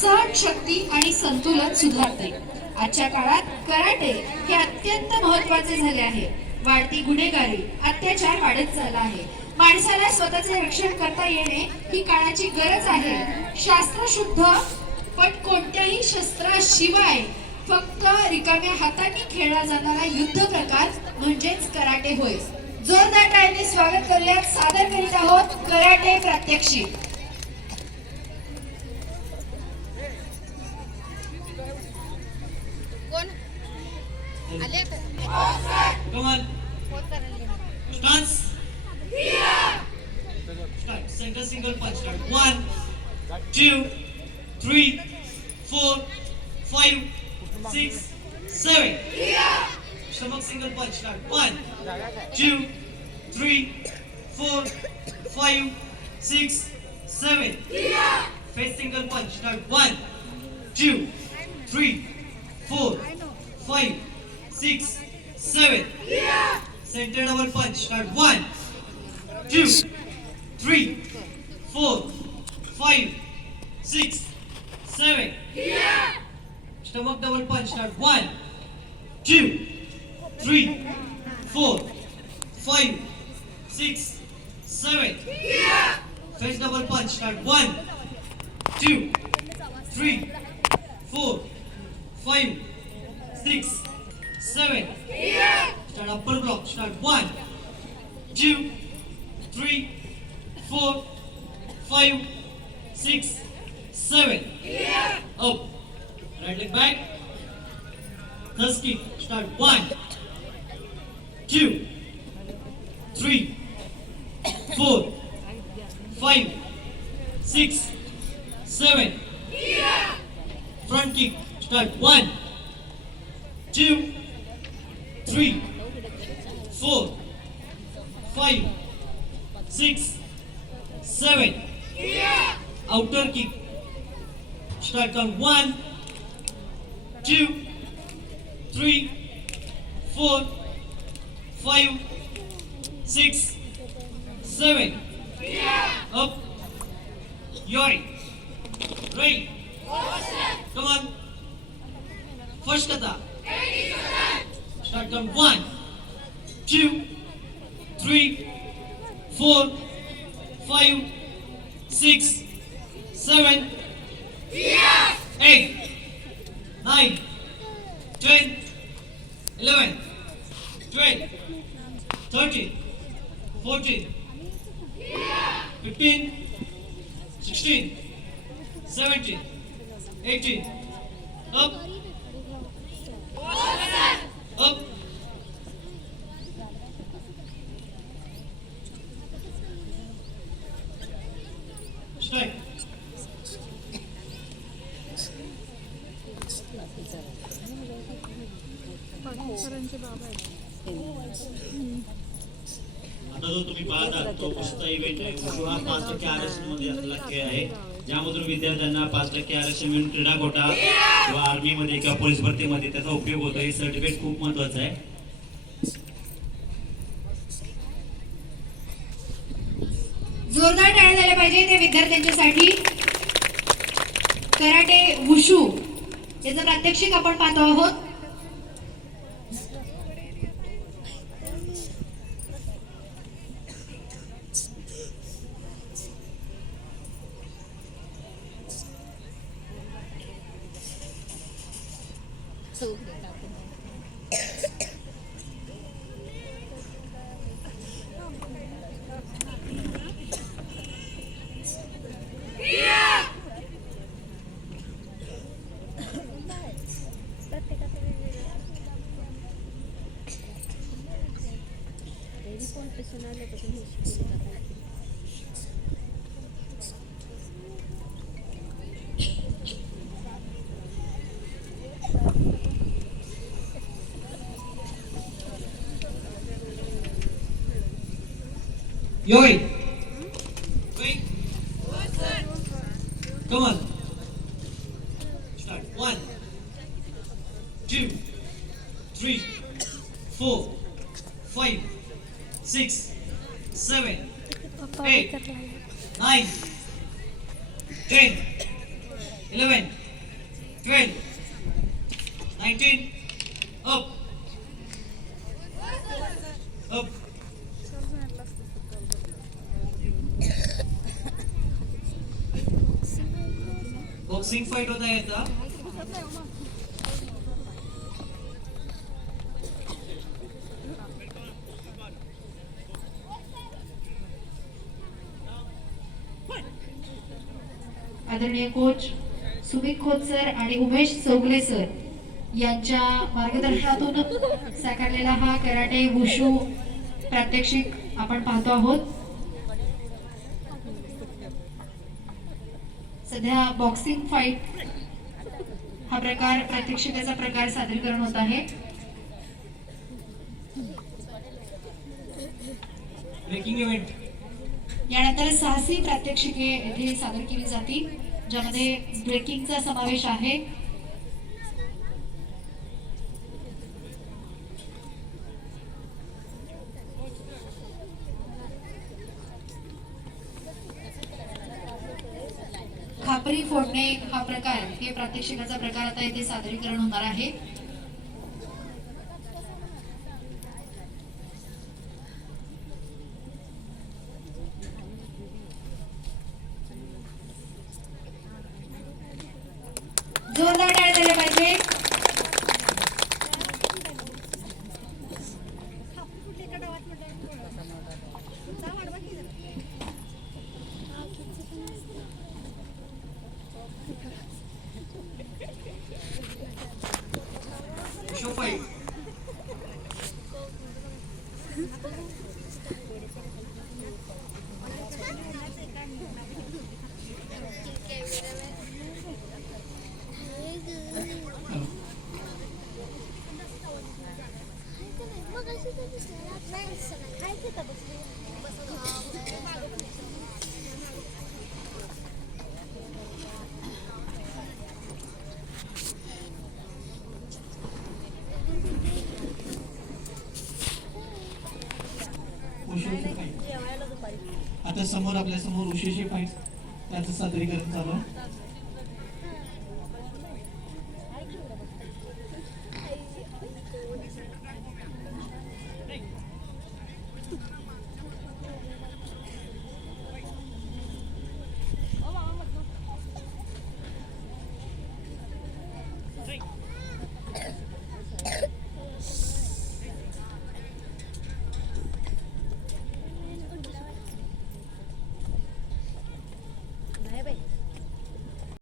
सहनशक्ती आणि संतुलन सुधारते. आजच्या काळात कराटे हे अत्यंत महत्त्वाचे झाले आहे. वाढती गुन्हेगारी, अत्याचार वाढत चालला आहे. माणसाला स्वतःचे रक्षण करता येणे ही काळाची गरज आहे. शास्त्रशुद्ध पण कोणत्याही शस्त्राशिवाय फक्त रिकाम्या हातांनी खेळला जाणारा युद्ध प्रकार म्हणजेच कराटे होय. जोरदार टाळ्यांनी स्वागत करूयात. सादर करीत आहोत कराटे प्रात्यक्षिक. Come on. Stance. Start. Single punch. Start. 1, 2, 3, 4, 5, 6, 7. Stomach single punch. Start. 1, 2, 3, 4, 5, 6, 7. Face single punch. Start. 1, 2, 3, 4, 5, 6, 7. Center double punch. Start. 1, 2, 3, 4, 5, 6, 7. Stomach double punch. Start. 1, 2, 3, 4, 5, 6, 7. Face double punch. Start. 1, 2, 3, 4, 5, 6, 7. Start upper block. Start. 1, 2, 3, 4, 5, 6, 7. Up. Right leg back. Thirst kick. Start. 1, 2, 3, 4, 5, 6, 7. Front kick. Start. 1, 2, 3, 4, 5, 6, 7. Outer kick. Start on 1, 2, 3, 4, 5, 6, 7. Up. Yori. Right. Come on. First kata. Start on 1, 2, 3, 4, 5, 6, 7, 8, 9, 10, 11, 12, 13, 14, 15, 16, 17, 18. Up. Up. Strike. आता जो तुम्ही पाहता तो पुसता event आहे. Wushu हा 5% आरक्षण मध्ये असलेला खेळ आहे, ज्यामधून विद्यार्थ्यांना 5% आरक्षण मिळून क्रीडा कोटा किंवा आर्मी मध्ये किंवा पोलीस भरतीमध्ये त्याचा उपयोग होतो. हे सर्टिफिकेट खूप महत्वाचं आहे. जोरदार टाळ्या झाल्या पाहिजे त्या विद्यार्थ्यांच्यासाठी. कराटे वुशू याचं प्रात्यक्षिक आपण पाहतो आहोत. Yoi. Wait. Come on. Start. 1, 2, 3, 4, 5, 6, 7, 8, 9, 10, 11, 12, 19, up, up. Boxing fight होत आहे आता. आदरणीय कोच सुमित खोत सर आणि उमेश चौगले सर यांच्या मार्गदर्शनातून साकारलेला हा कराटे वुशू प्रात्यक्षिक आपण पाहतो आहोत. सध्या बॉक्सिंग फाईट हा प्रकार प्रात्यक्षिकाचा प्रकार सादरीकरण होत आहे. Breaking event. यानंतर साहसी प्रात्यक्षिके येथे सादर केली जातील, ज्यामध्ये ब्रेकिंगचा समावेश आहे. खापरी फोडणे हा प्रकार हे प्रात्यक्षिकाचा प्रकार आता येथे सादरीकरण होणार आहे. जोरदार टाळ्या दिल्या पाहिजे. Show fight. उशीची फाईट. आता समोर आपल्या समोर उशीची फाईट त्याचं सादरीकरण चालू आहे.